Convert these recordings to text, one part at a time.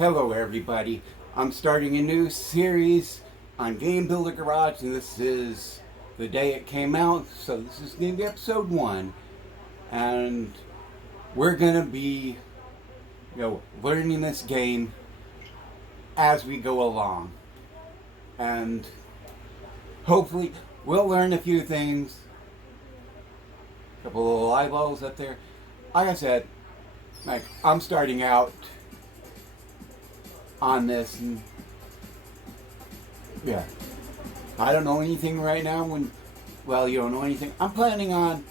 Hello everybody, I'm starting a new series on Game Builder Garage, and this is the day it came out, so this is going to be episode 1, and we're going to be, learning this game as we go along, and hopefully we'll learn a few things. A couple of little eyeballs up there. Like I said, I'm starting out on this, and yeah, I don't know anything right now. You don't know anything. I'm planning on,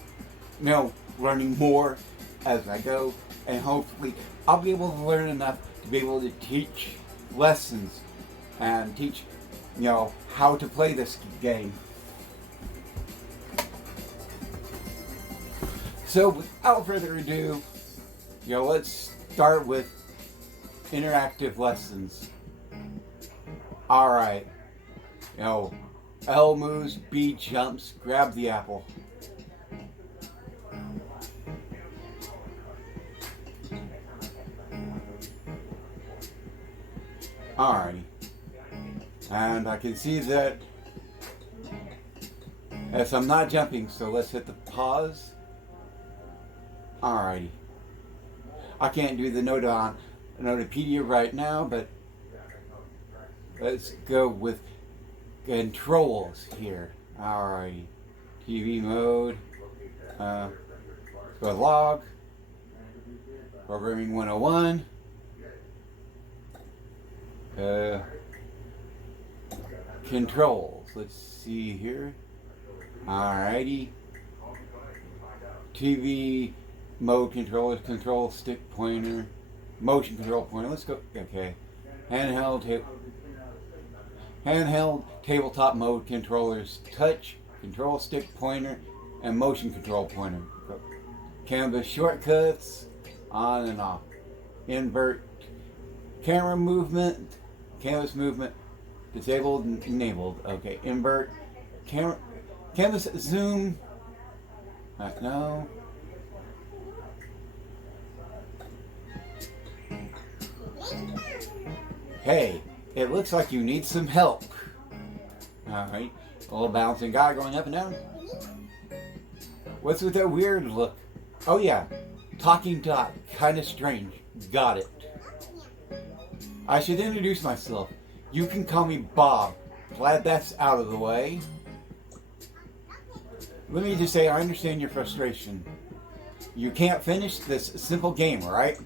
learning more as I go, and hopefully I'll be able to learn enough to be able to teach lessons and teach, how to play this game. So without further ado, let's start with interactive lessons. Alright. L moves, B jumps, grab the apple. Alrighty. And I can see that as I'm not jumping, so let's hit the pause. Alrighty. I can't do the Notopedia right now, but let's go with controls here. Alrighty. TV mode. Go log. Programming 101. Controls. Let's see here. Alrighty. TV mode controller, control stick pointer, motion control pointer. Let's go. Okay. Handheld tabletop mode controllers, touch, control stick pointer, and motion control pointer. Canvas shortcuts, on and off. Invert camera movement, canvas movement, disabled and enabled. Okay. Invert canvas zoom. No. Hey, it looks like you need some help. Alright, a little bouncing guy going up and down. What's with that weird look? Oh yeah, talking dot, kinda strange. Got it. I should introduce myself. You can call me Bob. Glad that's out of the way. Let me just say, I understand your frustration. You can't finish this simple game, right?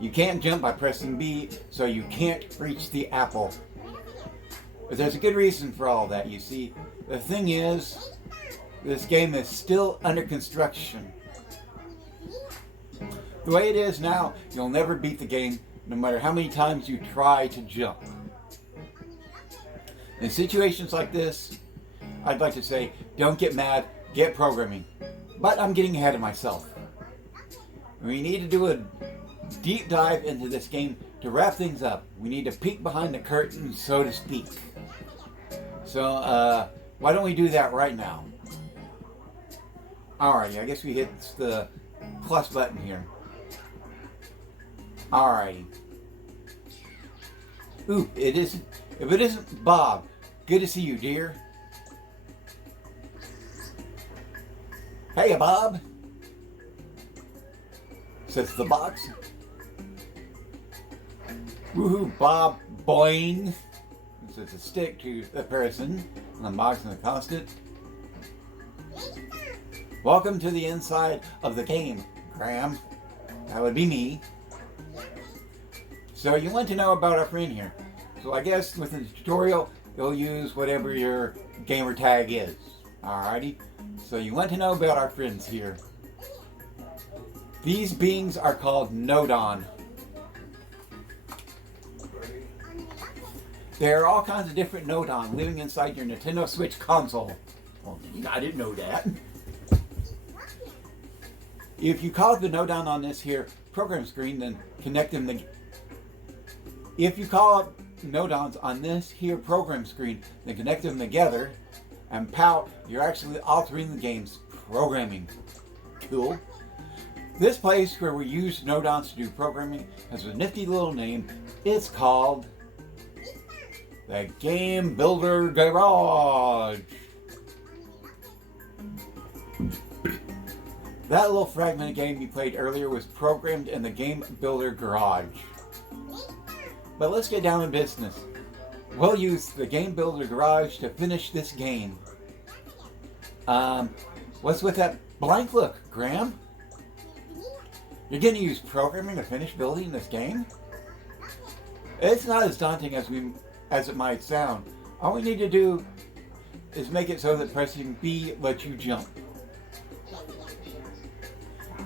You can't jump by pressing B, so you can't reach the apple. But there's a good reason for all that, you see. The thing is, this game is still under construction. The way it is now, you'll never beat the game, no matter how many times you try to jump. In situations like this, I'd like to say, don't get mad, get programming. But I'm getting ahead of myself. We need to do a deep dive into this game to wrap things up. We need to peek behind the curtain, so to speak. So, why don't we do that right now? Alrighty, I guess we hit the plus button here. Alrighty. Ooh, if it isn't Bob, good to see you, dear. Hey, Bob, says the box. Woohoo, Bob, boing. So it's a stick to the person, and the box and the constant. Welcome to the inside of the game, Graham. That would be me. So you want to know about our friend here. So I guess within the tutorial, you'll use whatever your gamer tag is. Alrighty? So you want to know about our friends here. These beings are called Nodon. There are all kinds of different Nodon living inside your Nintendo Switch console. Well, I didn't know that. If you call the Nodon on this here program screen, then connect them. If you call up Nodons on this here program screen, then connect them together, and pow, you're actually altering the game's programming. Cool. This place where we use Nodons to do programming has a nifty little name. It's called the Game Builder Garage. That little fragmented game you played earlier was programmed in the Game Builder Garage. But let's get down to business. We'll use the Game Builder Garage to finish this game. What's with that blank look, Graham? You're going to use programming to finish building this game? It's not as daunting as it might sound. All we need to do is make it so that pressing B lets you jump.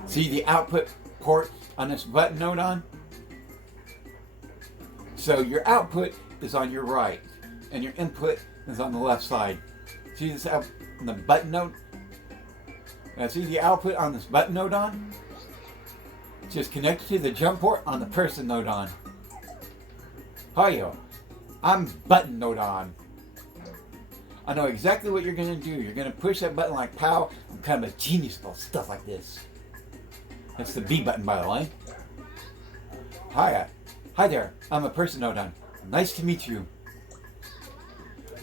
See the output port on this button Nodon? So your output is on your right, and your input is on the left side. See this out on the button node? Now see the output on this button Nodon? It's just connected to the jump port on the person Nodon. Hiyo, I'm button Nodon. I know exactly what you're going to do. You're going to push that button like pow. I'm kind of a genius about stuff like this. That's the B button, by the way. Hiya. Hi there. I'm a person Nodon. Nice to meet you.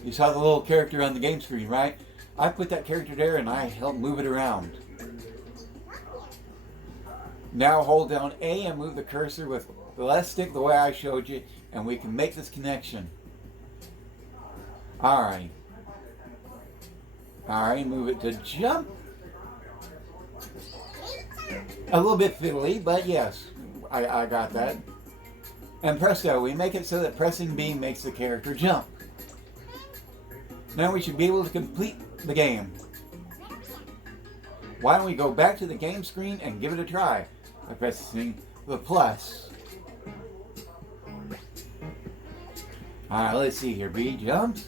You saw the little character on the game screen, right? I put that character there and I helped move it around. Now hold down A and move the cursor with the left stick the way I showed you, and we can make this connection. Alright. Alright, move it to jump. A little bit fiddly, but yes, I got that. And presto, we make it so that pressing B makes the character jump. Now we should be able to complete the game. Why don't we go back to the game screen and give it a try by pressing the plus. Alright, let's see here. B jumps.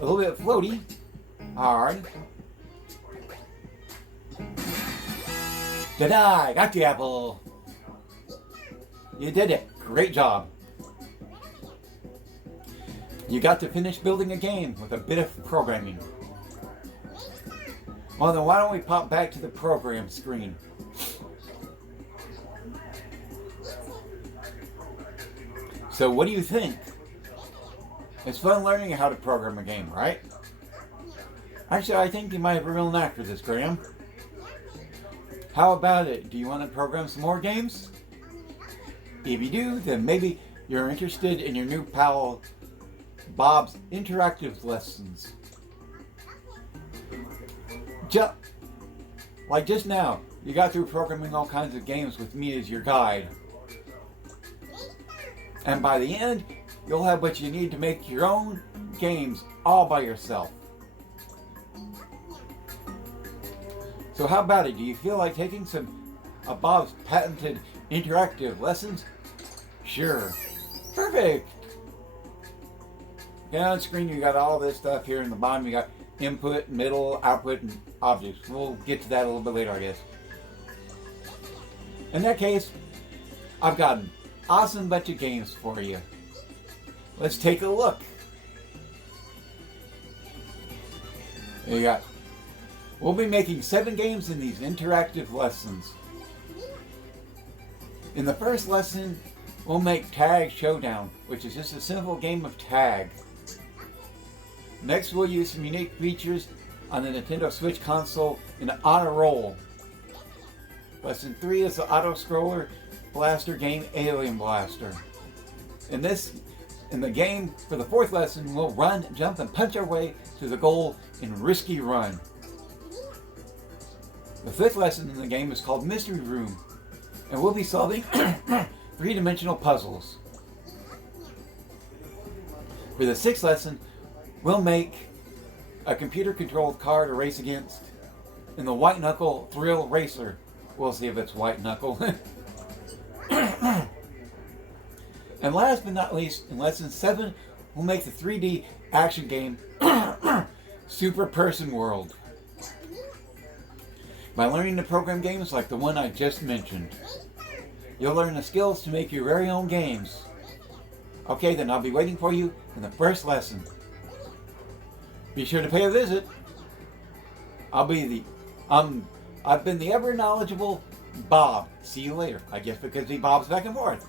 A little bit floaty. Alright. Ta-da! I got the apple! You did it. Great job. You got to finish building a game with a bit of programming. Well then, why don't we pop back to the program screen? So what do you think? It's fun learning how to program a game, right? Actually, I think you might have a real knack for this, Graham. How about it? Do you want to program some more games? If you do, then maybe you're interested in your new pal Bob's interactive lessons. Like just now, you got through programming all kinds of games with me as your guide. And by the end, you'll have what you need to make your own games all by yourself. So how about it? Do you feel like taking some of Bob's patented interactive lessons? Sure. Perfect. Okay, on screen you got all this stuff here in the bottom. You got input, middle, output, and objects. We'll get to that a little bit later, I guess. In that case, I've got an awesome bunch of games for you. Let's take a look. There you got. We'll be making 7 games in these interactive lessons. In the first lesson, we'll make Tag Showdown, which is just a simple game of tag. Next, we'll use some unique features on the Nintendo Switch console in Honor Roll. Lesson 3 is the auto-scroller blaster game Alien Blaster. In the game, for the 4th lesson, we'll run, jump, and punch our way to the goal in Risky Run. The 5th lesson in the game is called Mystery Room, and we'll be solving 3-dimensional puzzles. For the 6th lesson, we'll make a computer-controlled car to race against in the White Knuckle Thrill Racer. We'll see if it's White Knuckle. And last but not least, in lesson 7, we'll make the 3D action game Super Person World. By learning to program games like the one I just mentioned, you'll learn the skills to make your very own games. Okay, then I'll be waiting for you in the first lesson. Be sure to pay a visit. I'm I've been the ever knowledgeable Bob. See you later. I guess because he bobs back and forth.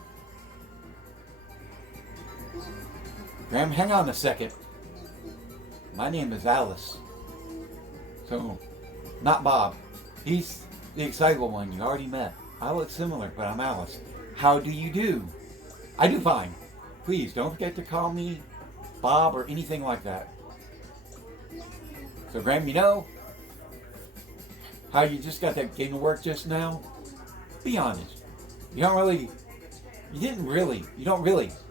Graham, hang on a second. My name is Alice. So, not Bob. He's the excitable one you already met. I look similar, but I'm Alice. How do you do? I do fine. Please, don't forget to call me Bob or anything like that. So, Graham, you know how you just got that game to work just now? Be honest. You don't really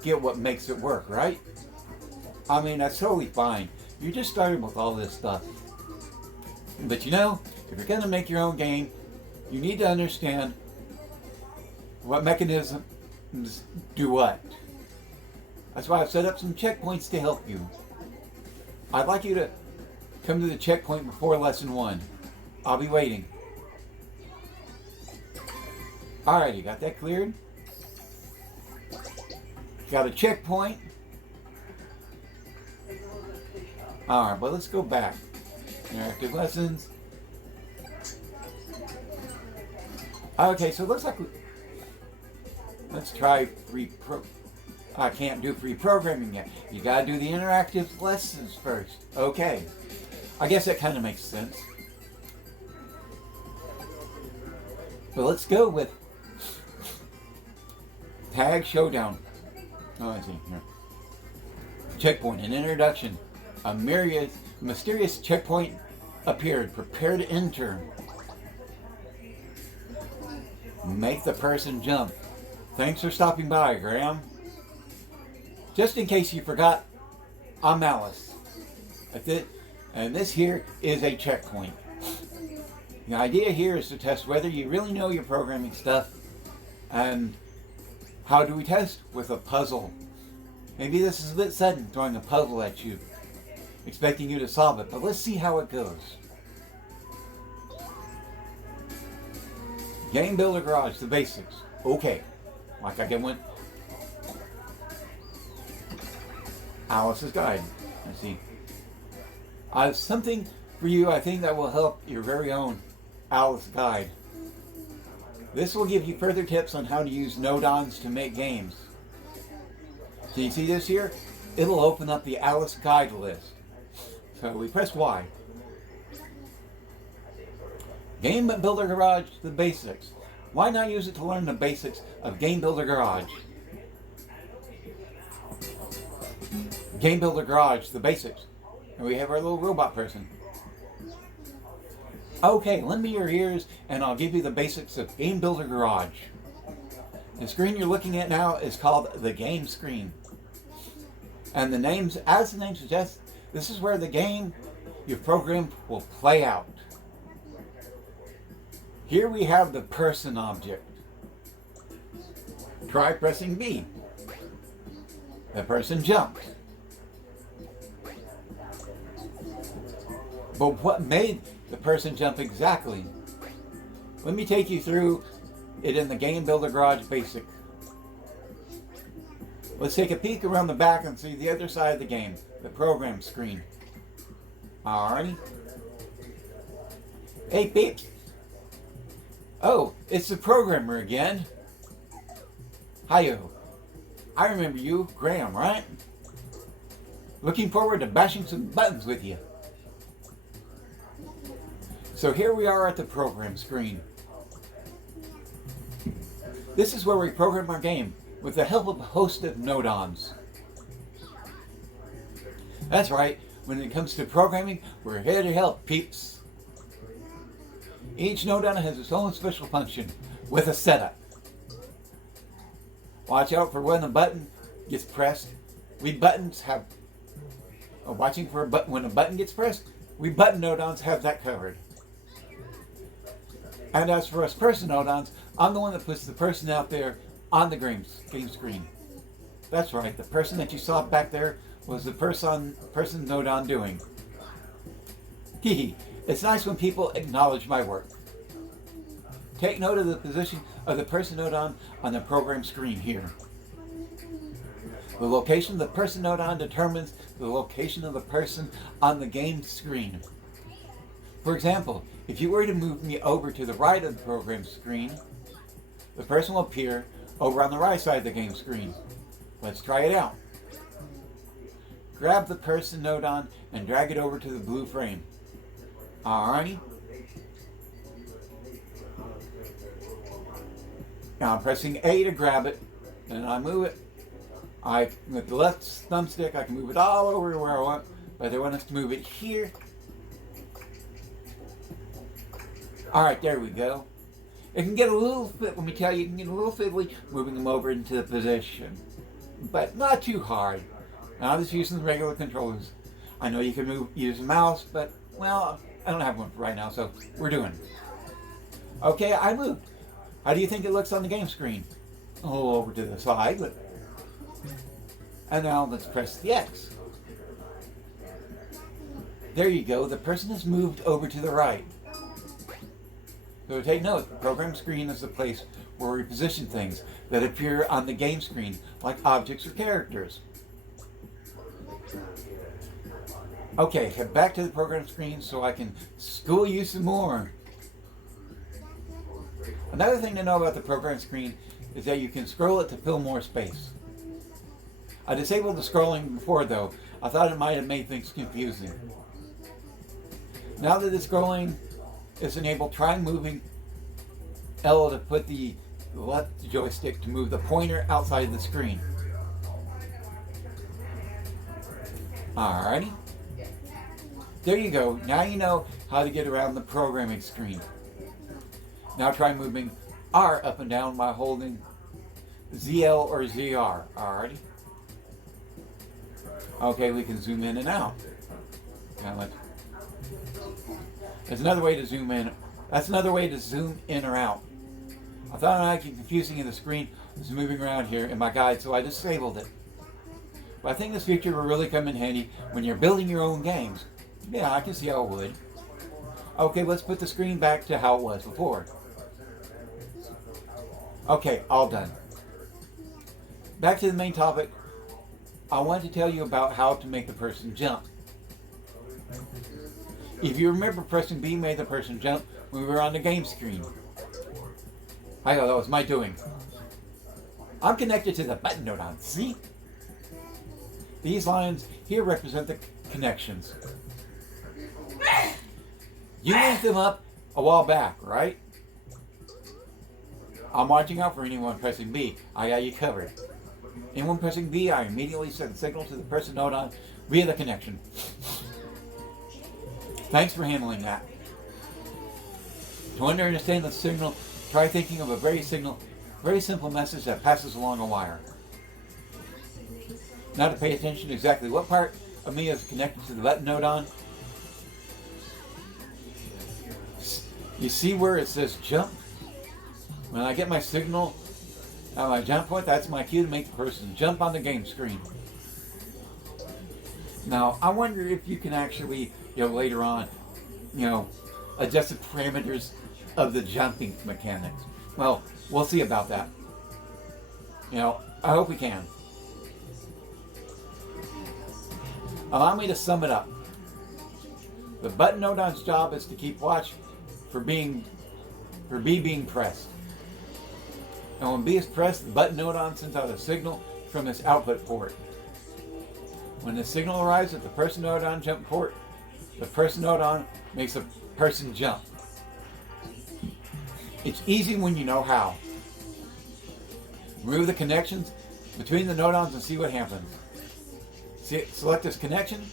get what makes it work, right? I mean, that's totally fine. You're just starting with all this stuff. But you know, if you're going to make your own game, you need to understand what mechanisms do what. That's why I've set up some checkpoints to help you. I'd like you to come to the checkpoint before lesson 1. I'll be waiting. Alright, you got that cleared? Got a checkpoint? Alright, but let's go back. Interactive lessons. Okay, so it looks like let's try I can't do free programming yet. You gotta do the interactive lessons first. Okay. I guess that kind of makes sense. But let's go with Tag Showdown. Oh, I see. Here. Checkpoint. An introduction. A mysterious checkpoint appeared. Prepare to enter. Make the person jump. Thanks for stopping by, Graham. Just in case you forgot, I'm Alice. And this here is a checkpoint. The idea here is to test whether you really know your programming stuff. And how do we test? With a puzzle. Maybe this is a bit sudden, throwing a puzzle at you, expecting you to solve it, but let's see how it goes. Game Builder Garage, the basics. Okay. Like I went. Alice's Guide. Let's see. I have something for you I think that will help your very own Alice Guide. This will give you further tips on how to use Node-ons to make games. So you see this here? It'll open up the Alice Guide list. So we press Y. Game Builder Garage, the basics. Why not use it to learn the basics of Game Builder Garage? Game Builder Garage, the basics. And we have our little robot person. Okay, lend me your ears and I'll give you the basics of Game Builder Garage. The screen you're looking at now is called the game screen. And the names, as the name suggests, this is where the game you've programmed will play out. Here we have the person object. Try pressing B. The person jumped. But what made the person jump exactly? Let me take you through it in the Game Builder Garage Basic. Let's take a peek around the back and see the other side of the game, the program screen. Alrighty. Hey peeps. Oh, it's the programmer again. Hiyo. I remember you, Graham, right? Looking forward to bashing some buttons with you. So here we are at the program screen. This is where we program our game with the help of a host of Node-ons. That's right, when it comes to programming, we're here to help, peeps. Each Node-on has its own special function with a setup. Watch out for when a button gets pressed. Watching for when a button gets pressed, we button Node-ons have that covered. And as for us person Node-ons, I'm the one that puts the person out there on the game screen. That's right, the person that you saw back there was the person Node-on doing. Hehe, it's nice when people acknowledge my work. Take note of the position of the person Node-on the program screen here. The location of the person Node-on determines the location of the person on the game screen. For example, If you were to move me over to the right of the program screen, the person will appear over on the right side of the game screen. Let's try it out. Grab the person Nodon and drag it over to the blue frame. Alrighty. Now I'm pressing A to grab it, and I move it. With the left thumbstick, I can move it all over where I want, but I want us to move it here. Alright, there we go. It can get a little fit, let me tell you, it can get a little fiddly moving them over into the position. But not too hard. Now I'm just using the regular controllers. I know you can use a mouse, but, well, I don't have one right now, so we're doing it. Okay, I moved. How do you think it looks on the game screen? A little over to the side, but... And now let's press the X. There you go, the person has moved over to the right. So take note, the program screen is the place where we position things that appear on the game screen, like objects or characters. Okay, head back to the program screen so I can school you some more. Another thing to know about the program screen is that you can scroll it to fill more space. I disabled the scrolling before though. I thought it might have made things confusing. Now that the scrolling is enabled, try moving L to put the left joystick to move the pointer outside the screen. Alrighty. There you go. Now you know how to get around the programming screen. Now try moving R up and down by holding ZL or ZR. Alrighty. Okay, we can zoom in and out. There's another way to zoom in. That's another way to zoom in or out. I thought it might get confusing in the screen. It's moving around here in my guide, so I disabled it. But I think this feature will really come in handy when you're building your own games. Yeah, I can see how it would. Okay, let's put the screen back to how it was before. Okay, all done. Back to the main topic. I want to tell you about how to make the person jump. If you remember, pressing B made the person jump when we were on the game screen. I know that was my doing. I'm connected to the button Nodon, see? These lines here represent the connections. You linked them up a while back, right? I'm watching out for anyone pressing B. I got you covered. Anyone pressing B, I immediately send a signal to the person Nodon via the connection. Thanks for handling that. To understand the signal, try thinking of a very simple message that passes along a wire. Now to pay attention to exactly what part of me is connected to the button Nodon. You see where it says jump? When I get my signal at my jump point, that's my cue to make the person jump on the game screen. Now, I wonder if you can actually, later on, adjust the parameters of the jumping mechanics. Well, we'll see about that. I hope we can. Allow me to sum it up. The button Nodon's job is to keep watch for B being pressed. And when B is pressed, the button Nodon sends out a signal from its output port. When the signal arrives at the person Nodon jump port, the person Nodon makes a person jump. It's easy when you know how. Remove the connections between the Nodons and see what happens. Select this connection.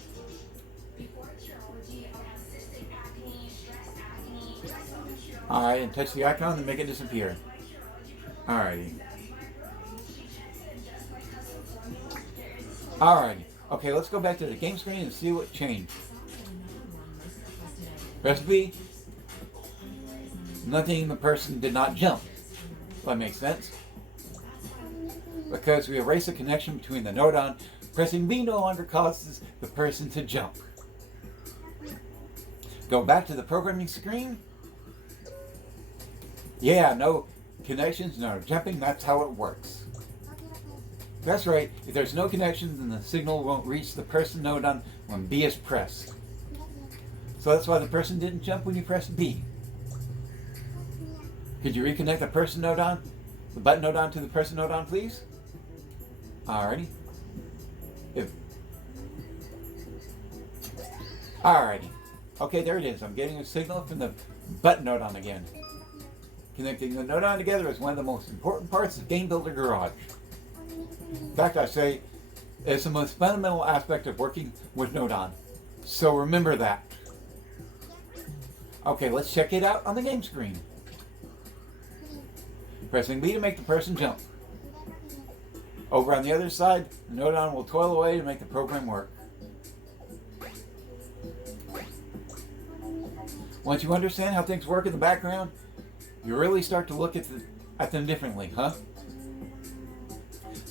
Alright, and touch the icon and make it disappear. Alrighty. Alrighty. Okay, let's go back to the game screen and see what changed. Press B. Nothing, the person did not jump. That makes sense. Because we erase the connection between the Nodon, pressing B no longer causes the person to jump. Go back to the programming screen. Yeah, no connections, no jumping, that's how it works. That's right, if there's no connections, then the signal won't reach the person Nodon when B is pressed. So that's why the person didn't jump when you pressed B. Could you reconnect the person node on, the button node on to the person node on, please? Alrighty. Alrighty. Okay, there it is. I'm getting a signal from the button node on again. Connecting the node on together is one of the most important parts of Game Builder Garage. In fact, I say it's the most fundamental aspect of working with node on. So remember that. Okay, let's check it out on the game screen. Pressing B to make the person jump. Over on the other side, the node on will toil away to make the program work. Once you understand how things work in the background, you really start to look at them differently, huh?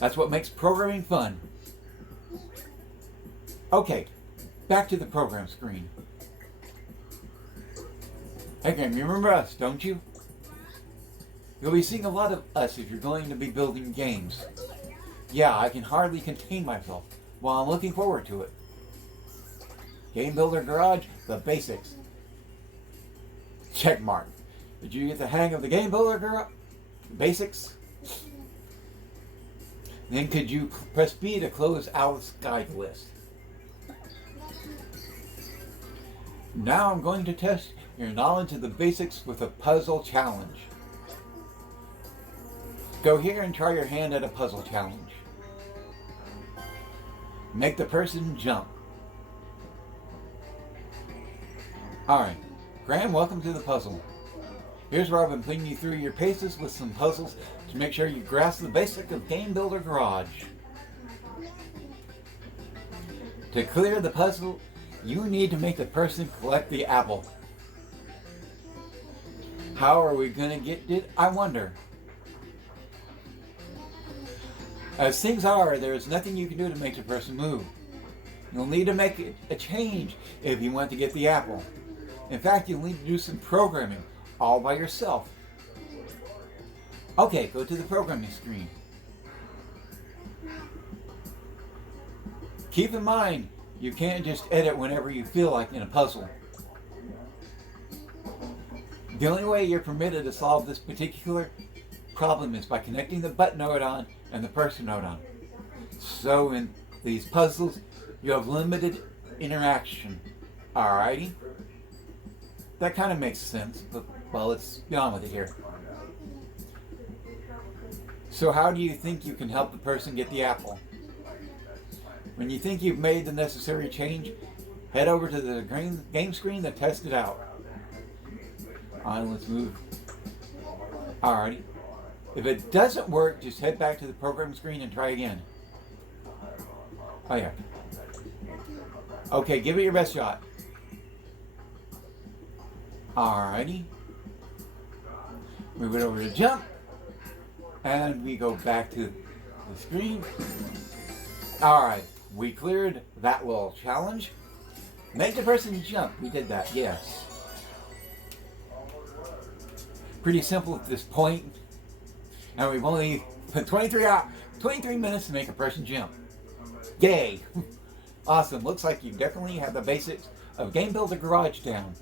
That's what makes programming fun. Okay, back to the program screen. Hey game, you remember us, don't you? You'll be seeing a lot of us if you're going to be building games. Yeah, I can hardly contain myself while I'm looking forward to it. Game Builder Garage, the basics. Check mark. Did you get the hang of the Game Builder Garage? The basics? Then could you press B to close Alice's guide list? Now I'm going to test your knowledge of the basics with a puzzle challenge. Go here and try your hand at a puzzle challenge. Make the person jump. Alright, Graham, welcome to the puzzle. Here's where I've been putting you through your paces with some puzzles to make sure you grasp the basic of Game Builder Garage. To clear the puzzle, you need to make the person collect the apple. How are we going to get it, I wonder? As things are, there is nothing you can do to make the person move. You'll need to make a change if you want to get the apple. In fact, you'll need to do some programming all by yourself. Okay, go to the programming screen. Keep in mind, you can't just edit whenever you feel like in a puzzle. The only way you're permitted to solve this particular problem is by connecting the button node on and the person node on. So in these puzzles, you have limited interaction. Alrighty? That kind of makes sense, but well, let's get on with it here. So how do you think you can help the person get the apple? When you think you've made the necessary change, head over to the game screen to test it out. Alright, let's move. Alrighty. If it doesn't work, just head back to the program screen and try again. Oh yeah. Okay, give it your best shot. Alrighty. Move it over to jump. And we go back to the screen. Alright, we cleared that little challenge. Make the person jump. We did that, yes. Pretty simple at this point. And we've only put 23 minutes to make a person jump. Yay! Awesome. Looks like you definitely have the basics of Game Builder Garage down.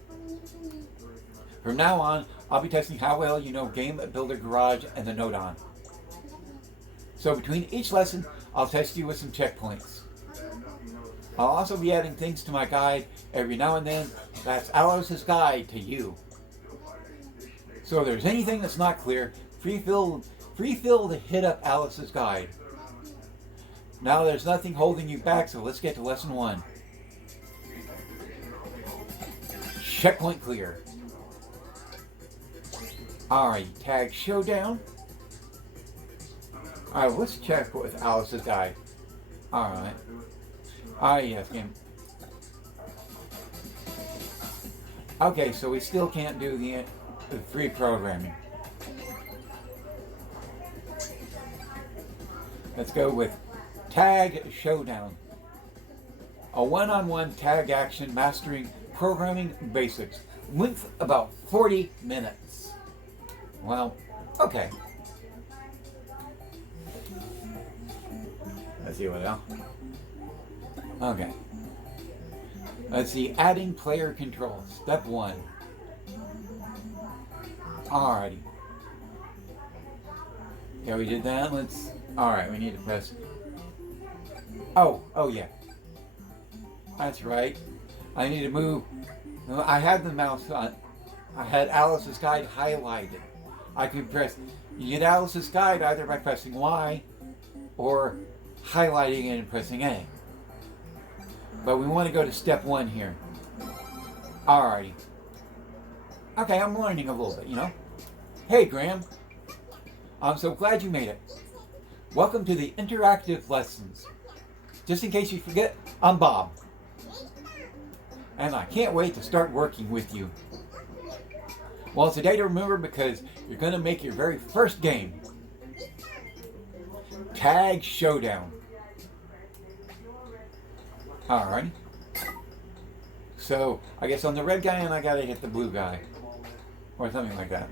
From now on, I'll be testing how well you know Game Builder Garage and the node on. So between each lesson, I'll test you with some checkpoints. I'll also be adding things to my guide every now and then. That's Alice's guide to you. So if there's anything that's not clear, free feel to hit up Alice's guide. Now there's nothing holding you back, so let's get to lesson 1. Checkpoint clear. Alright, tag showdown. Alright, let's check with Alice's guide. Alright. Alright, yes, game. Okay, so we still can't do the free programming. Let's go with Tag Showdown. A one-on-one tag action mastering programming basics. Length about 40 minutes. Well, okay. Let's see what else. Okay. Let's see, adding player control. Step 1. Alrighty. Yeah, we did that. Alright, we need to press. Oh yeah. That's right. I need to move. I had the mouse on. I had Alice's Guide highlighted. I could press. You get Alice's Guide either by pressing Y or highlighting it and pressing A. But we want to go to step 1 here. Alrighty. Okay, I'm learning a little bit, you know. Hey, Graham. I'm so glad you made it. Welcome to the interactive lessons. Just in case you forget, I'm Bob. And I can't wait to start working with you. Well, it's a day to remember because you're going to make your very first game. Tag Showdown. Alright. So, I guess I'm the red guy and I gotta hit the blue guy. Or something like that.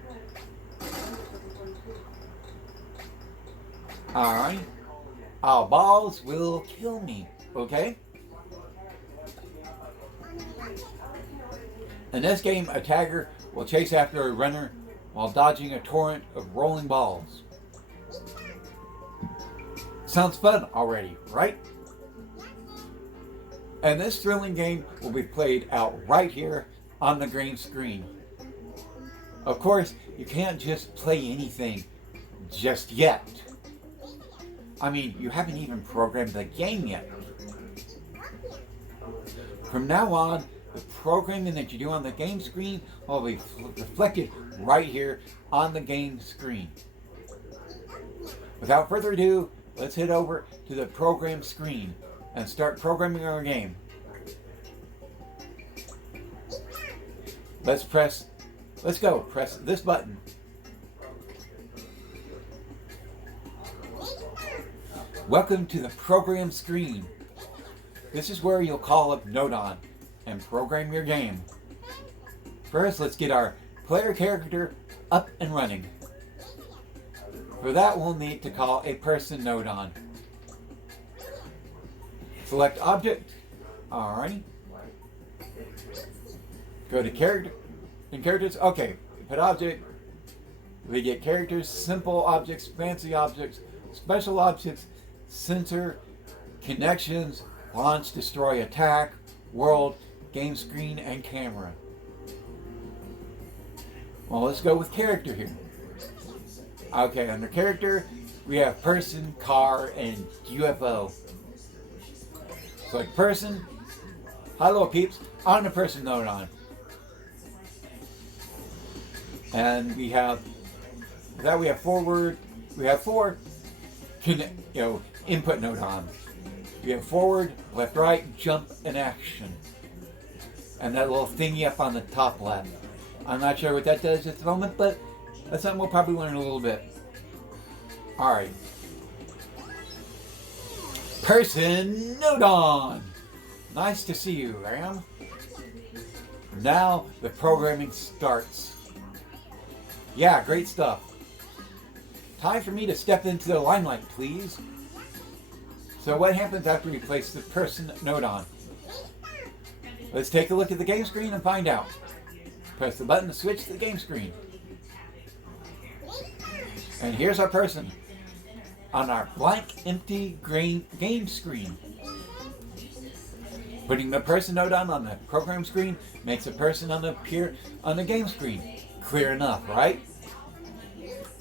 Alright. Our balls will kill me. Okay? In this game, a tagger will chase after a runner while dodging a torrent of rolling balls. Sounds fun already, right? And this thrilling game will be played out right here on the green screen. Of course, you can't just play anything just yet. I mean, you haven't even programmed the game yet. From now on, the programming that you do on the game screen will be reflected right here on the game screen. Without further ado, let's head over to the program screen and start programming our game. Let's go, press this button. Welcome to the program screen. This is where you'll call up Nodon and program your game. First, let's get our player character up and running. For that, we'll need to call a person Nodon. Select object. Alrighty. Go to character and characters. Okay, put object. We get characters, simple objects, fancy objects, special objects, sensor, connections, launch, destroy, attack, world, game screen, and camera. Well, let's go with character here. Okay, under character, we have person, car, and UFO. Select person. Hello, peeps. I'm the person Nodon. And we have forward. We have 4 input Nodons. We have forward, left, right, jump, and action. And that little thingy up on the top left. I'm not sure what that does at the moment, but that's something we'll probably learn in a little bit. Alright. Person Nodon! Nice to see you, Ram. Now the programming starts. Yeah, great stuff. Time for me to step into the limelight, please. So what happens after we place the person Nodon? Let's take a look at the game screen and find out. Press the button to switch to the game screen. And here's our person on our blank, empty game screen. Putting the person Nodon on the program screen makes the person appear on the game screen. Clear enough, right?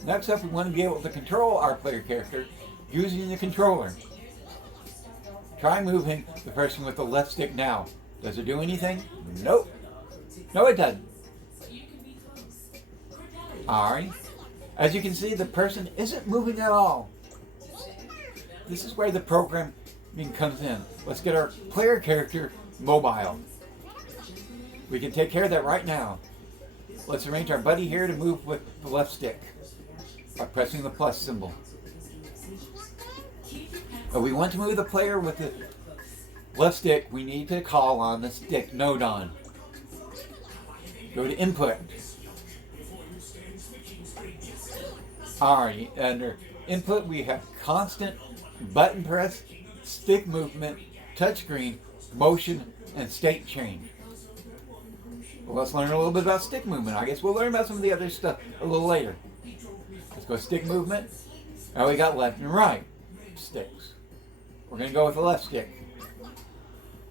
Next up, we want to be able to control our player character using the controller. Try moving the person with the left stick now. Does it do anything? Nope. No, it doesn't. Alright. As you can see, the person isn't moving at all. This is where the programming comes in. Let's get our player character mobile. We can take care of that right now. Let's arrange our buddy here to move with the left stick by pressing the plus symbol. If we want to move the player with the left stick, we need to call on the stick Nodon. Go to input. Alright, under input we have constant, button press, stick movement, touchscreen, motion, and state change. Well, let's learn a little bit about stick movement. I guess we'll learn about some of the other stuff a little later. Let's go stick movement. Now we got left and right sticks. We're going to go with the left stick.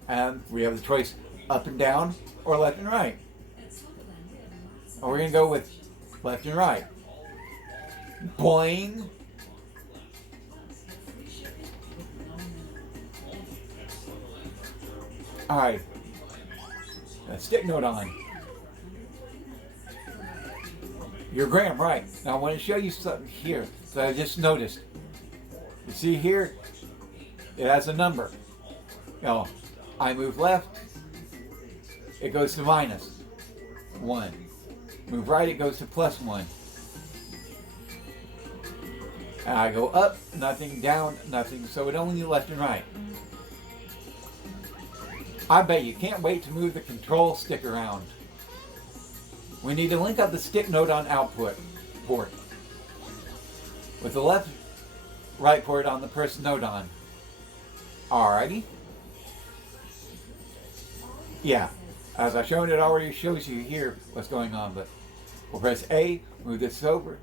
And we have the choice up and down or left and right. And we're going to go with left and right. Boing. Alright. Stick note on. Your gram, right. Now I want to show you something here that I just noticed. You see here, it has a number. Now, I move left, it goes to -1. Move right, it goes to +1. And I go up, nothing, down, nothing, so it only left and right. I bet you can't wait to move the control stick around. We need to link up the stick node on output port with the left right port on the person node on. Alrighty. Yeah, as I've shown, it already shows you here what's going on, but we'll press A, move this over,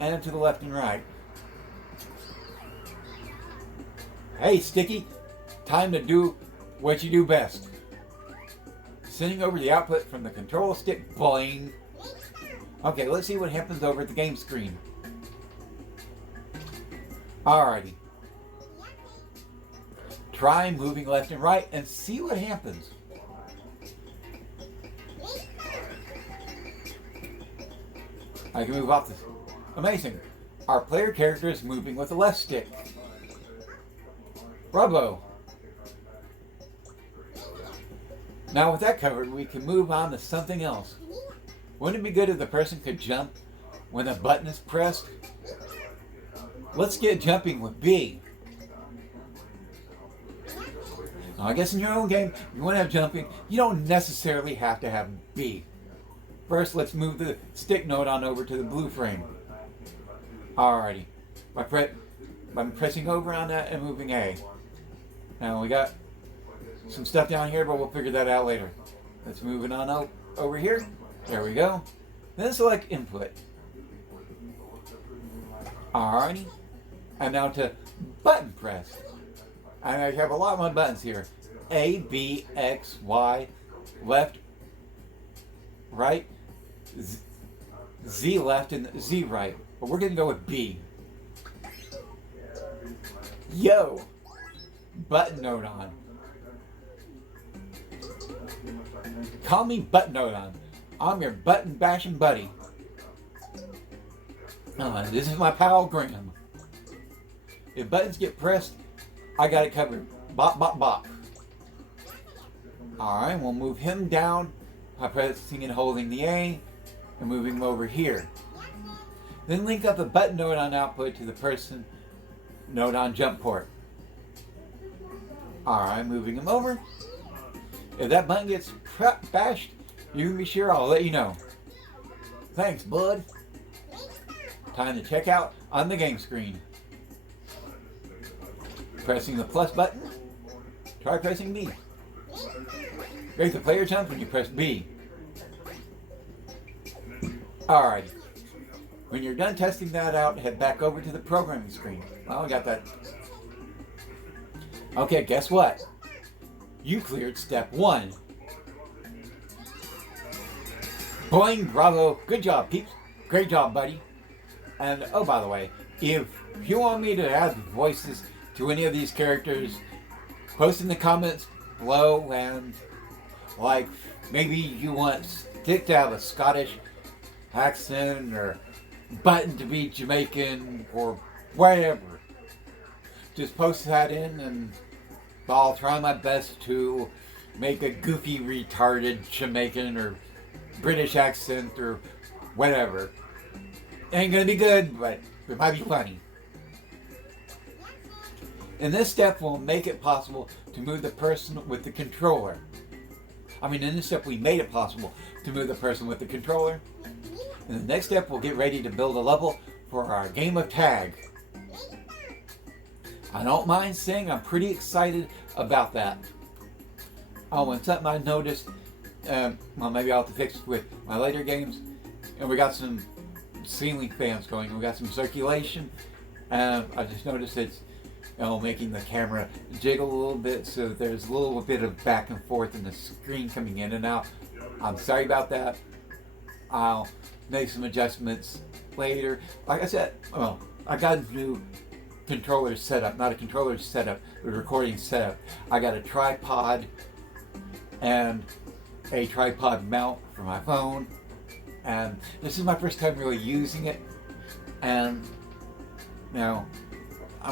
and to the left and right. Hey, Sticky, time to do what you do best. Sending over the output from the control stick, boing. Okay, let's see what happens over at the game screen. Alrighty. Try moving left and right and see what happens. I can move off this. Amazing. Our player character is moving with the left stick. Bravo. Now with that covered, we can move on to something else. Wouldn't it be good if the person could jump when the button is pressed? Let's get jumping with B. Now, I guess in your own game, if you want to have jumping, you don't necessarily have to have B. First, let's move the stick node on over to the blue frame. Alrighty. By pressing over on that and moving A. Now we got some stuff down here, but we'll figure that out later. Let's move it on over here. There we go. Then select input. Alrighty. And now to button press. And I have a lot more buttons here. A, B, X, Y, left, right, Z left, and Z right. But we're going to go with B. Yo! Button node on. Call me Button Node on. I'm your button bashing buddy. This is my pal Graham. If buttons get pressed, I got it covered. Bop, bop, bop. Alright, we'll move him down by pressing and holding the A and moving him over here. Then link up the button node on output to the person node on jump port. Alright, moving him over. If that button gets bashed, you can be sure I'll let you know. Thanks, bud. Time to check out on the game screen. Pressing the plus button. Try pressing B. Rate the player jump when you press B. Alright. When you're done testing that out, head back over to the programming screen. Well, I got that. Okay, guess what? You cleared step 1. Boing, bravo, good job, peeps. Great job, buddy. And, oh, by the way, if you want me to add voices to any of these characters, post in the comments below, and, like, maybe you want Stick to have a Scottish accent, or Button to be Jamaican, or whatever. Just post that in, and I'll try my best to make a goofy, retarded Jamaican or British accent or whatever. It ain't gonna be good, but it might be funny. And this step will make it possible to move the person with the controller. In this step we made it possible to move the person with the controller. In the next step we'll get ready to build a level for our game of tag. I don't mind saying I'm pretty excited about that. Oh, and something I noticed, well, maybe I'll have to fix it with my later games, and we got some ceiling fans going. We got some circulation, and I just noticed it's making the camera jiggle a little bit, so there's a little bit of back and forth in the screen coming in and out. I'm sorry about that. I'll make some adjustments later. Like I said, well, I got a new controller setup, not a controller setup, but a recording setup. I got a tripod and a tripod mount for my phone, and this is my first time really using it, and I'm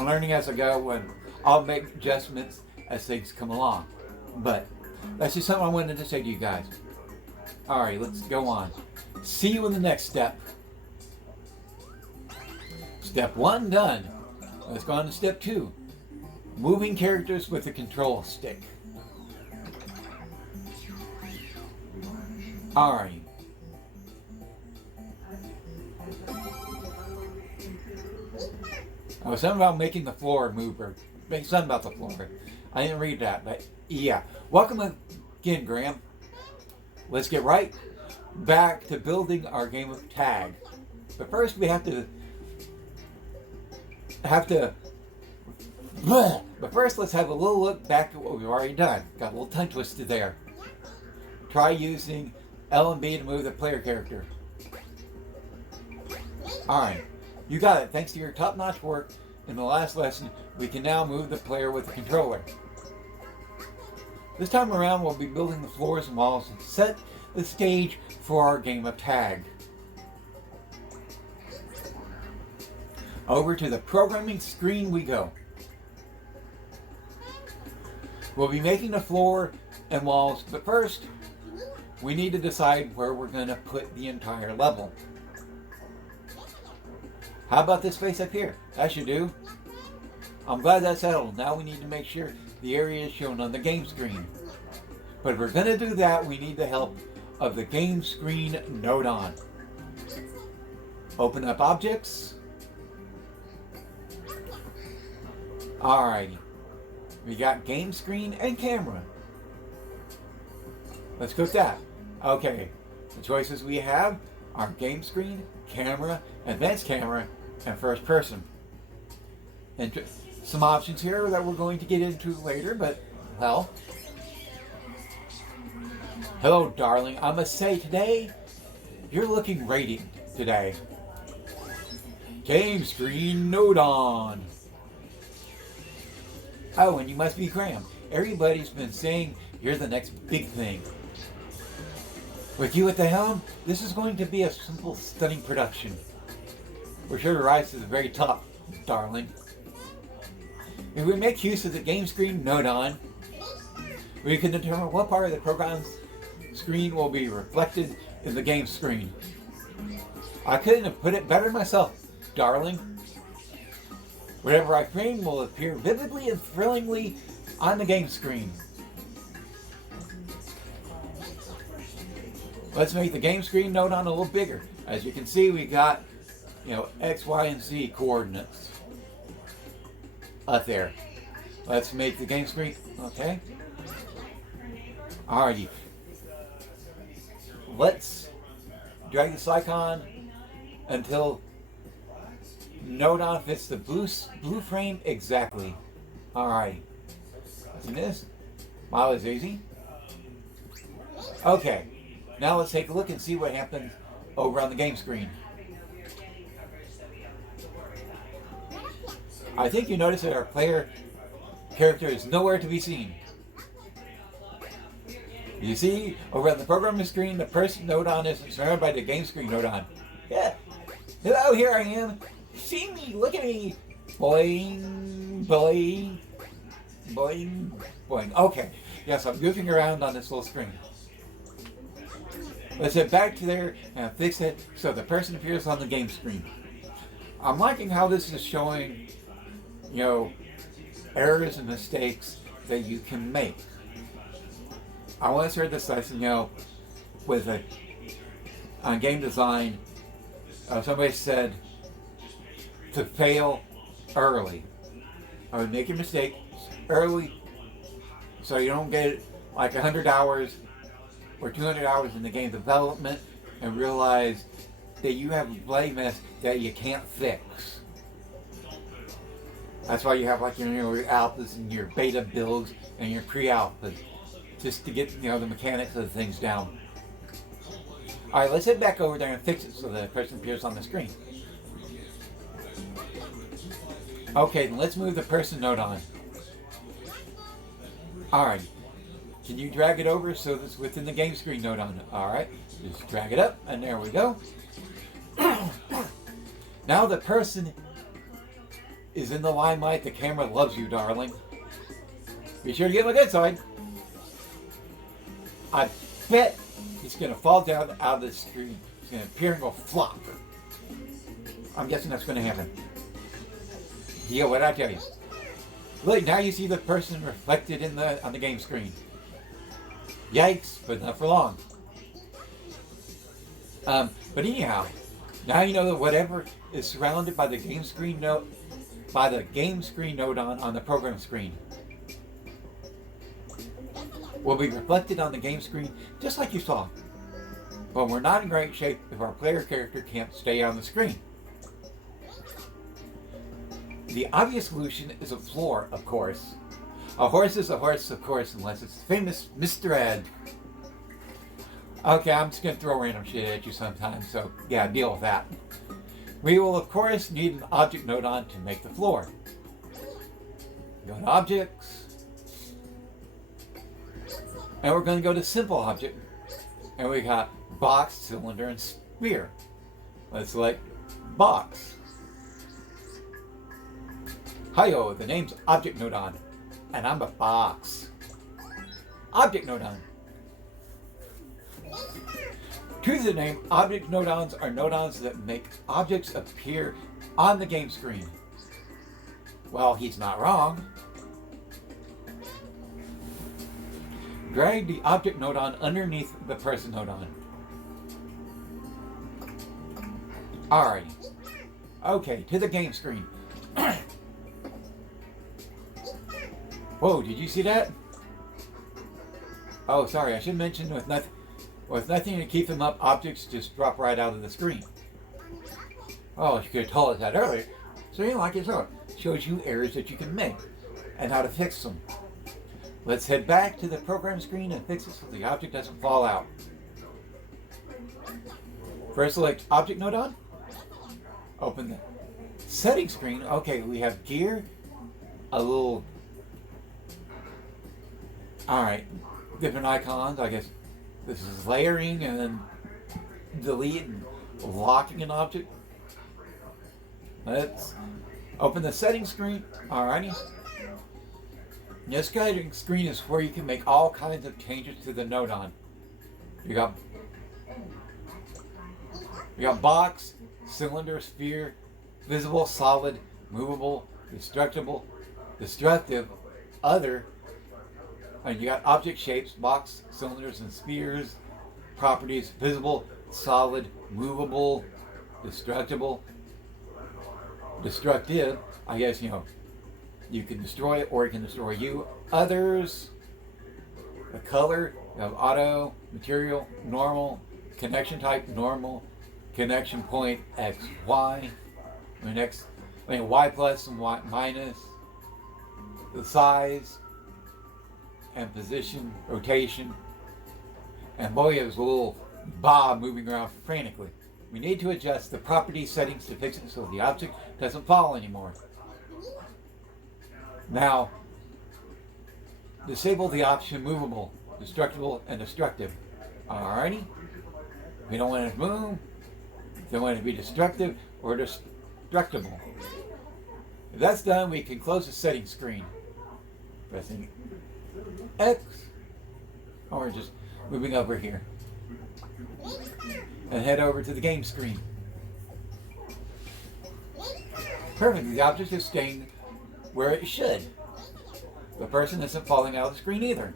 learning as I go, and I'll make adjustments as things come along. But that's just something I wanted to say to you guys. Alright, let's go on. See you in the next step. Step 1 done. Let's go on to step 2. Moving characters with the control stick. Alright. Oh, something about making the floor move, or something about the floor. I didn't read that, but yeah. Welcome again, Graham. Let's get right back to building our game of tag. But first we have to but first let's have a little look back at what we've already done. Got a little tongue twisted there. Try using L and B to move the player character. Alright. You got it. Thanks to your top-notch work in the last lesson, we can now move the player with the controller. This time around, we'll be building the floors and walls and set the stage for our game of tag. Over to the programming screen we go. We'll be making the floor and walls, but first, we need to decide where we're going to put the entire level. How about this space up here? That should do. I'm glad that's settled. Now we need to make sure the area is shown on the game screen. But if we're going to do that, we need the help of the game screen node on. Open up objects. Alrighty. We got game screen and camera. Let's click that. Okay. The choices we have are game screen, camera, advanced camera, and first person. And some options here that we're going to get into later, but, well. Hello, darling. I must say today, you're looking radiant today. Game screen node on. Oh, and you must be Graham. Everybody's been saying you're the next big thing. With you at the helm, this is going to be a simple, stunning production. We're sure to rise to the very top, darling. If we make use of the game screen node on, we can determine what part of the program's screen will be reflected in the game screen. I couldn't have put it better myself, darling. Whatever I frame will appear vividly and thrillingly on the game screen. Let's make the game screen node on a little bigger. As you can see, we got, X, Y, and Z coordinates up there. Let's make the game screen, okay? Alrighty. Let's drag this icon until node on fits the blue frame exactly. Alright. See this? Wow, it's easy. Okay. Now let's take a look and see what happens over on the game screen. I think you notice that our player character is nowhere to be seen. You see, over on the programming screen, the person node on is surrounded by the game screen node on. Yeah. Hello, here I am. See me, look at me. Boing, boing, boing, boing. Okay, yes, I'm goofing around on this little screen. Let's head back to there and fix it so the person appears on the game screen. I'm liking how this is showing, errors and mistakes that you can make. I once heard this lesson, with on game design, somebody said to fail early. I would make your mistakes early so you don't get like 100 hours or 200 hours in the game development and realize that you have a play mess that you can't fix. That's why you have like your alphas and your beta builds and your pre-alphas, just to get the mechanics of the things down. All right, let's head back over there and fix it so the person appears on the screen. Okay, then let's move the person node on. All right, can you drag it over so it's within the game screen node on? All right, just drag it up, and there we go. Now the person is in the limelight. The camera loves you, darling. Be sure to get my good side. I bet he's going to fall down out of the screen. He's going to appear and go flop. I'm guessing that's going to happen. Yeah, what did I tell you? Look, now you see the person reflected on the game screen. Yikes, but not for long. But anyhow, now you know that whatever is surrounded by the game screen node, on the program screen, will be reflected on the game screen just like you saw. But we're not in great shape if our player character can't stay on the screen. The obvious solution is a floor, of course. A horse is a horse, of course, unless it's famous Mr. Ed. Okay, I'm just going to throw random shit at you sometimes, so yeah, deal with that. We will, of course, need an object node on to make the floor. Go to Objects. And we're going to go to Simple Object. And we got Box, Cylinder, and Sphere. Let's select Box. Hi-yo, the name's Object Node on. And I'm a box. Object Node on. To the name, Object Node-ons are node-ons that make objects appear on the game screen. Well, he's not wrong. Drag the Object Node-on underneath the Person Node-on. Alright. Okay, to the game screen. Whoa, did you see that? Oh, sorry, I should mention with nothing to keep them up, objects just drop right out of the screen. Oh, you could have told us that earlier. So you like it, so it shows you errors that you can make and how to fix them. Let's head back to the program screen and fix it so the object doesn't fall out. First select Object Node on. Open the settings screen. Okay, we have gear, a little... Alright, different icons, I guess. This is layering and then delete and locking an object. Let's open the settings screen. Alrighty. This guiding screen is where you can make all kinds of changes to the node on. You got box, cylinder, sphere, visible, solid, movable, destructible, destructive, other. And you got object shapes, box, cylinders, and spheres, properties, visible, solid, movable, destructible, destructive. I guess, you can destroy it or it can destroy you. Others, the color, you have auto, material, normal, connection type, normal, connection point, X, Y. Y plus and Y minus, the size, and position, rotation, and boy, it was a little bob moving around frantically. We need to adjust the property settings to fix it so the object doesn't fall anymore. Now, disable the option movable, destructible, and destructive. Alrighty. We don't want it to move. We don't want it to be destructive or destructible. If that's done, we can close the settings screen. Pressing X, or just moving over here and head over to the game screen. Perfect, the object is staying where it should. The person isn't falling out of the screen either.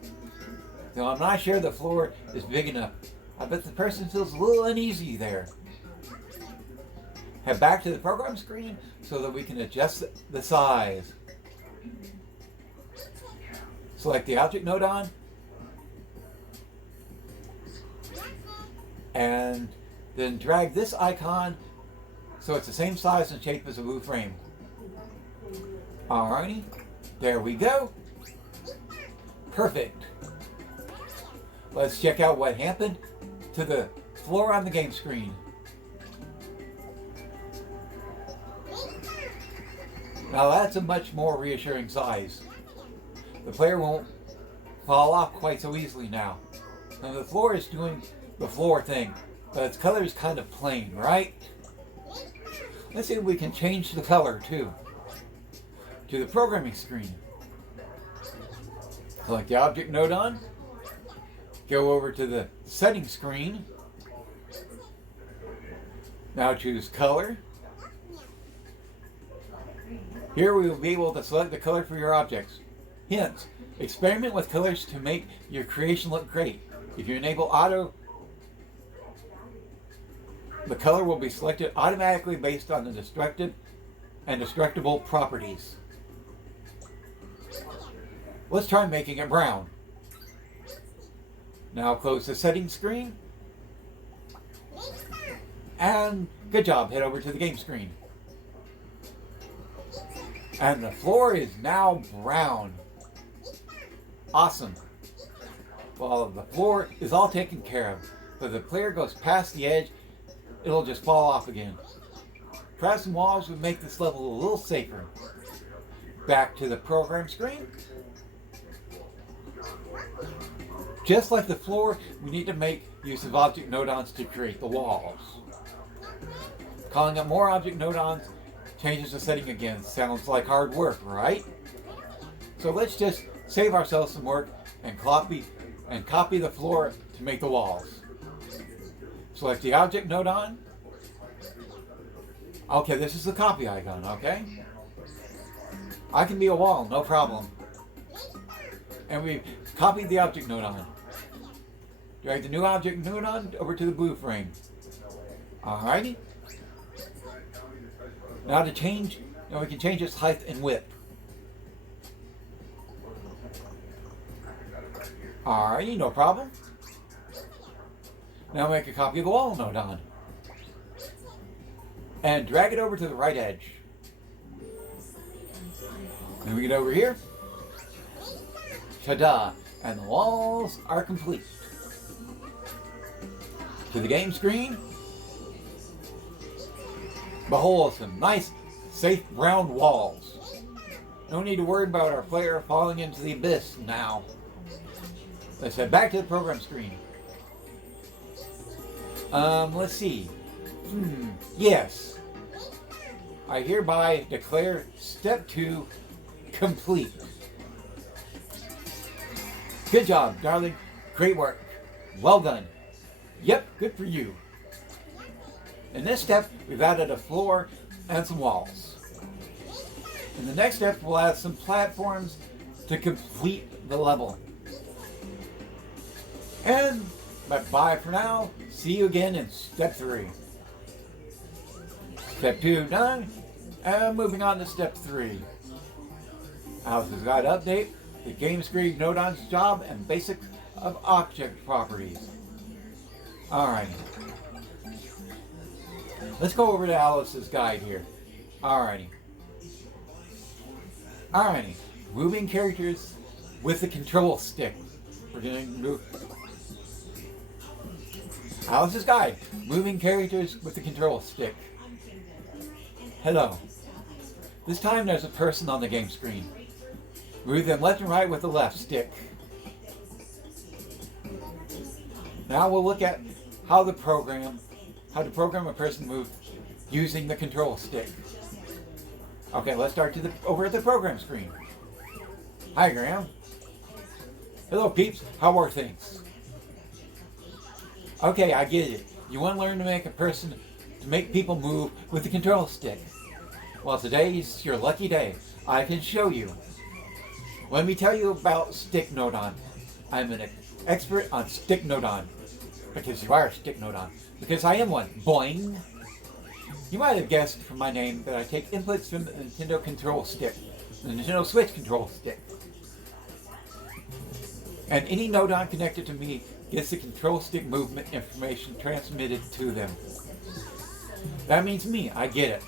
So I'm not sure the floor is big enough. I bet the person feels a little uneasy there. Head back to the program screen so that we can adjust the size. Select the object node on, and then drag this icon so it's the same size and shape as a blue frame. Alrighty, there we go. Perfect. Let's check out what happened to the floor on the game screen. Now that's a much more reassuring size. The player won't fall off quite so easily now. Now the floor is doing the floor thing, but its color is kind of plain, right? Let's see if we can change the color too. To the programming screen. Select the object node on. Go over to the settings screen. Now choose color. Here we will be able to select the color for your objects. Hints: experiment with colors to make your creation look great. If you enable auto, the color will be selected automatically based on the destructive and destructible properties. Let's try making it brown. Now close the settings screen. And good job, head over to the game screen. And the floor is now brown. Awesome. Well, the floor is all taken care of. If the player goes past the edge, it'll just fall off again. Cracks and walls would make this level a little safer. Back to the program screen. Just like the floor, we need to make use of object node-ons to create the walls. Calling up more object node-ons changes the setting again. Sounds like hard work, right? So let's just save ourselves some work and copy the floor to make the walls. Select the object node-on. Okay, this is the copy icon, okay? I can be a wall, no problem. And we copied the object node-on. Drag the new object node-on over to the blue frame. Alrighty. Now we can change its height and width. Alrighty, no problem. Now make a copy of the wall node-on. And drag it over to the right edge. Then we get over here. Ta-da! And the walls are complete. To the game screen. Behold, some nice, safe brown walls. No need to worry about our player falling into the abyss now. Let's head back to the program screen. Let's see. Yes. I hereby declare step 2 complete. Good job, darling. Great work. Well done. Yep, good for you. In this step, we've added a floor and some walls. In the next step, we'll add some platforms to complete the level. And bye for now. See you again in step 3. Step 2 done. And moving on to step 3. Alice's Guide update. The game screen node-on's job and basics of object properties. Alright. Let's go over to Alice's Guide here. Alrighty. Moving characters with the control stick. We're going to move. Alice's Guide. Moving characters with the control stick. Hello. This time there's a person on the game screen. Move them left and right with the left stick. Now we'll look at how to program a person to move using the control stick. Okay, let's start over at the program screen. Hi, Graham. Hello, peeps. How are things? Okay, I get it. You want to learn to make people move with the control stick. Well, today's your lucky day. I can show you. Let me tell you about Stick Node-on. I'm an expert on Stick Node-on. Because you are a Stick Node-on. Because I am one. Boing! You might have guessed from my name that I take inputs from the Nintendo control stick. The Nintendo Switch control stick. And any Node-on connected to me gets the control stick movement information transmitted to them. That means me, I get it.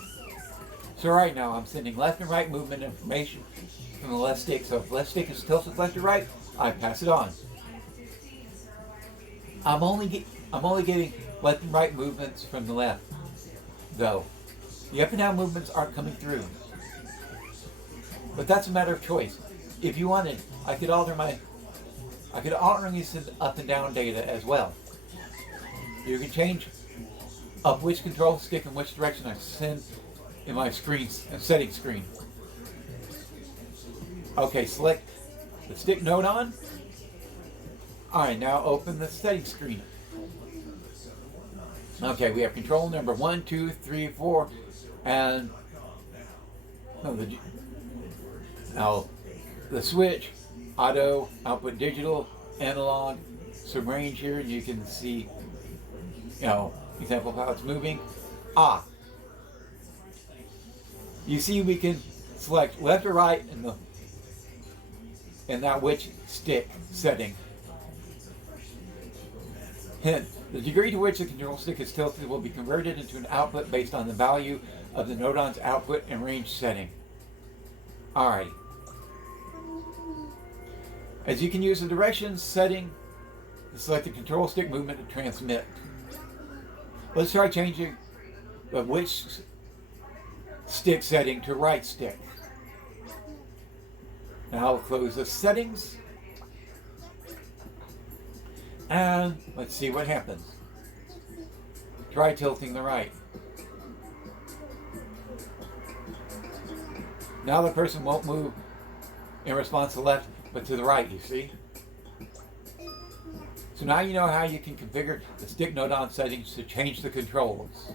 So right now I'm sending left and right movement information from the left stick. So if left stick is tilted left or right, I pass it on. I'm only getting left and right movements from the left, though. The up and down movements aren't coming through. But that's a matter of choice. If you wanted, I could alternately send up and down data as well. You can change up which control stick in which direction I send in my settings screen. Okay, select the stick node on. Alright, now open the settings screen. Okay, we have control number 1, 2, 3, 4, and the switch, auto, output digital, analog, some range here, and you can see, example of how it's moving. You see we can select left or right in that which stick setting. Hint, the degree to which the control stick is tilted will be converted into an output based on the value of the Nodon's output and range setting. Alright. As you can use the directions setting to select the control stick movement to transmit. Let's try changing the which stick setting to right stick. Now I'll close the settings. And let's see what happens. Try tilting the right. Now the person won't move in response to left, but to the right, you see? So now you know how you can configure the stick Nodon settings to change the controls.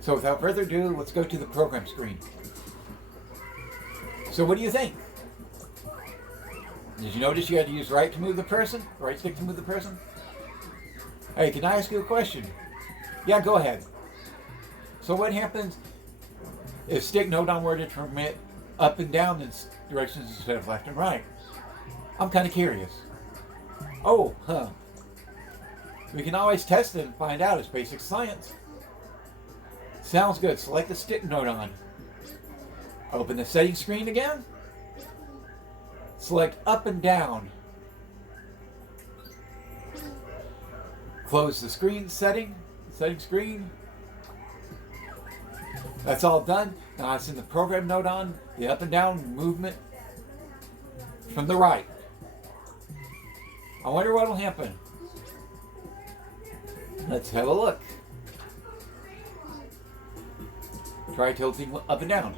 So without further ado, let's go to the program screen. So what do you think? Did you notice you had to use right to move the person? Right stick to move the person? Hey, can I ask you a question? Yeah, go ahead. So what happens if stick Nodon were to transmit up and down in directions instead of left and right? I'm kind of curious. We can always test it and find out. It's basic science. Sounds good. Select the stick Nodon. Open the settings screen again. Select up and down. Close the setting screen. That's all done. Now I send the program Nodon the up and down movement from the right. I wonder what will happen. Let's have a look. Try tilting up and down.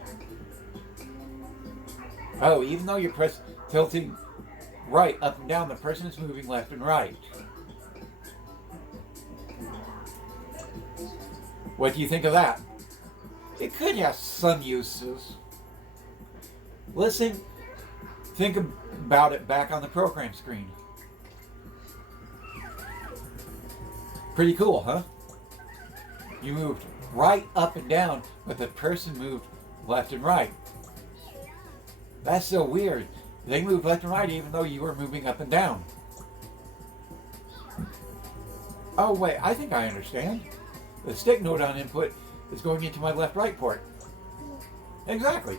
Oh, even though you're tilting right up and down, the person is moving left and right. What do you think of that? It could have some uses. Think about it back on the program screen. Pretty cool, huh? You moved right up and down, but the person moved left and right. That's so weird. They moved left and right even though you were moving up and down. Oh wait, I think I understand. The stick Nodon input is going into my left-right port. Exactly.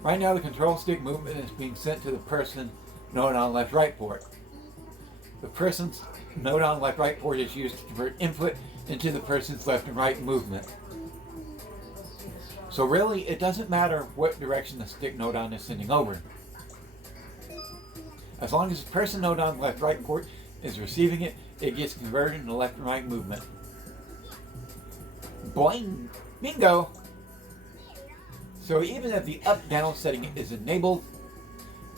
Right now the control stick movement is being sent to the person Nodon left-right port. The person's Nodon left-right port is used to convert input into the person's left and right movement. So really, it doesn't matter what direction the stick Nodon is sending over. As long as the person Nodon left-right port is receiving it, it gets converted into left and right movement. Boing! Bingo! So even if the up-down setting is enabled,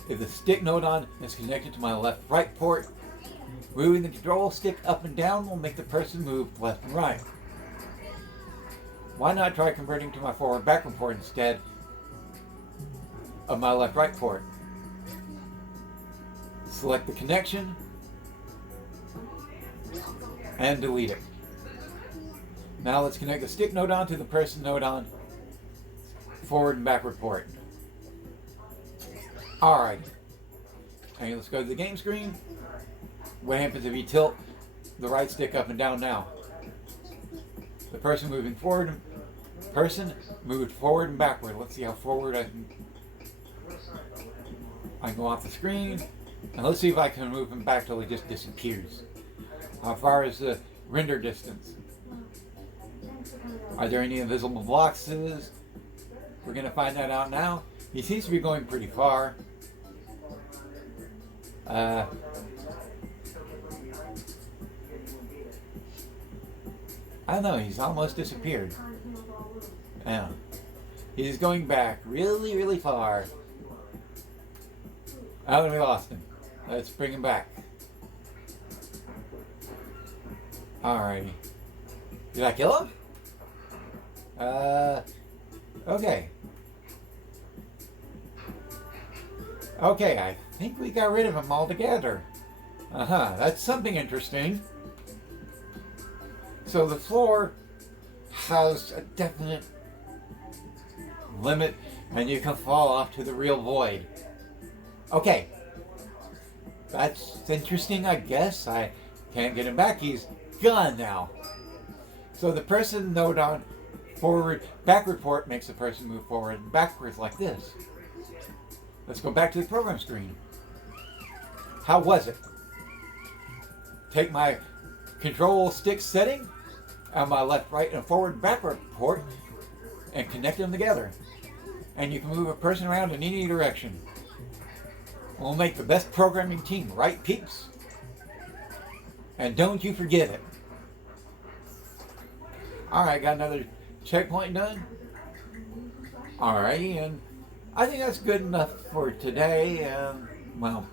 if the stick Nodon is connected to my left-right port, moving the control stick up and down will make the person move left and right. Why not try converting to my forward-backward port instead of my left-right port? Select the connection and delete it. Now let's connect the stick Nodon to the person Nodon forward and backward port. Alright. Okay, let's go to the game screen. What happens if you tilt the right stick up and down now? The person moving forward, person moved forward and backward. Let's see how forward I can go off the screen. And let's see if I can move him back till he just disappears. How far is the render distance? Are there any invisible boxes? We're going to find that out now. He seems to be going pretty far. I don't know, he's almost disappeared. Yeah. He's going back really, really far. Oh, we lost him. Let's bring him back. Alrighty. Did I kill him? Okay. Okay, I think we got rid of him altogether. That's something interesting. So the floor has a definite limit, and you can fall off to the real void. Okay. That's interesting, I guess. I can't get him back. He's gone now. So the person note on forward back report makes the person move forward and backwards like this. Let's go back to the program screen. How was it? Take my control stick setting on my left, right, and forward back report and connect them together. And you can move a person around in any direction. We'll make the best programming team, right, peeps? And don't you forget it. Alright, got another checkpoint done. Alrighty, and I think that's good enough for today. Well,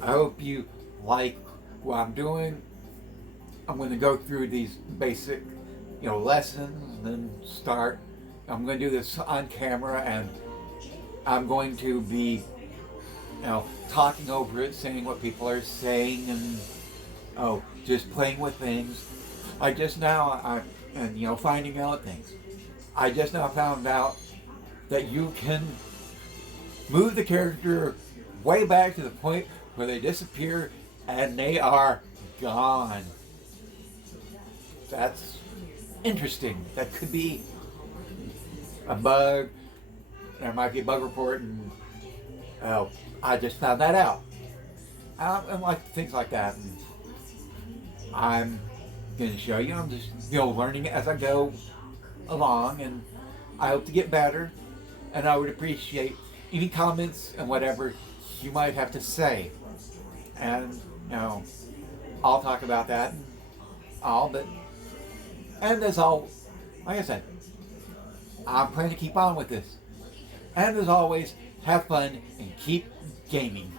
I hope you like what I'm doing. I'm going to go through these basic, lessons and start. I'm going to do this on camera, and I'm going to be, talking over it, saying what people are saying, and just playing with things. Finding out things. I just now found out that you can move the character way back to the point where they disappear and they are gone. That's interesting. That could be a bug. There might be a bug report, and I just found that out. And like things like that. And I'm going to show you. I'm just learning it as I go along, and I hope to get better. And I would appreciate any comments and whatever you might have to say. And I'll talk about that and all. And as all, like I said, I'm planning to keep on with this. And as always, have fun and keep gaming.